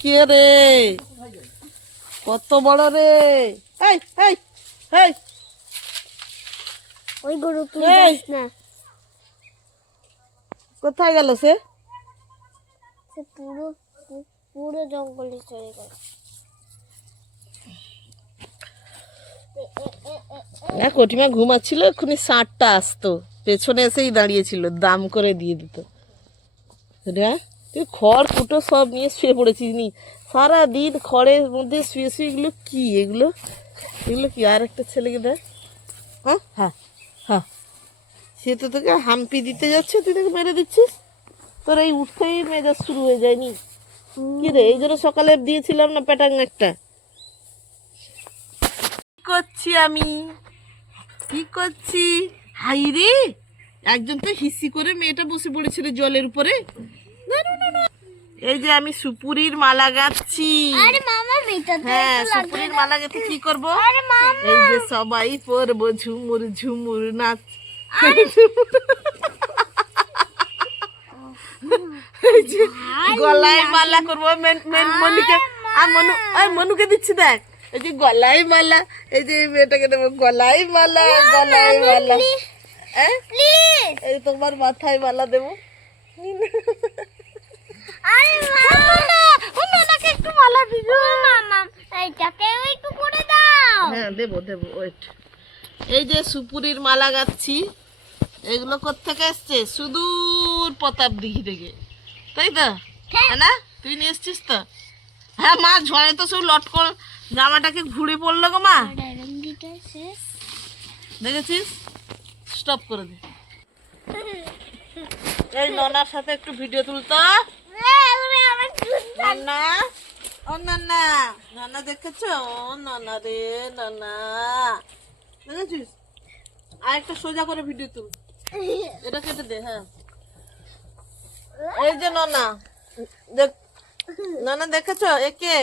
কে রে? কত বড় রে? এই এই এই। ওই গরু তুই। যাস না। কোথায় গেল সে? সে পুরো পুরো জঙ্গলে চলে গেল। হ্যাঁ কটিমা ঘুমাচ্ছিল এক্ষুনি ষাটটা আসতো। পেছনে এসেই দাঁড়িয়েছিল দাম করে দিয়ে দিত। রে? তুই খড় কুটো সব নিয়ে শুয়ে পড়েছিস নি? সারাদিন খড়ের মধ্যে শুয়ে শুয়ে এগুলো কি? এগুলো? এগুলো কি? আর একটা ছেলেকে দেখ। হ্যাঁ? হ্যাঁ। হ্যাঁ। সে তো তোকে হাম্পি দিতে যাচ্ছে তুই তাকে মেরে দিচ্ছিস? তোর এই উঠতেই মেজাজ শুরু হয়ে যায়নি। কি রে এই জন্য সকালে দিয়েছিলাম না প্যাটাং একটা? কি করছি আমি? কি করছি? হাই রে একজন তো হিসি করে মেয়েটা বসে পড়েছিল জলের উপরে। এই যে আমি সুপুরির মালা গাচ্ছি। হ্যাঁ সুপুরির মালা গেতে কি করব? এই যে সবাই পরবো ঝুমুর ঝুমুর নাচ। গলায় মালা করব মেন- মেন- মনুকে আর মনু আর মনুকে দিচ্ছি দেখ। এই যে গলায় মালা এই যে মেয়েটাকে দেবো গলায় মালা গলায় মালা। হ্যাঁ? এই তোমার মাথায় মালা দেবো। আরে মামা ও একটু মালা দিও। মামা এইটাকে একটু করে দাও। হ্যাঁ দেবো দেবো ওয়েট এই যে সুপুরির মালা গাচ্ছি এগুলো কোথেকে এসছে? সুদূর প্রতাপ দিঘি থেকে। তাই তো? হ্যাঁ। না? তুই নিয়ে এসছিস তো? হ্যাঁ মা ঝড়ে তো সব লটকন জামাটাকে ঘুরে পড়ল গো মা। দেখেছিস? স্টপ করে দে। এই ননার সাথে একটু ভিডিও তুলতো। ও নানা নানা ও রে, নানা। আর একটা সোজা করে ভিডিও দে হ্যাঁ। এই যে নানা দেখেছ? একে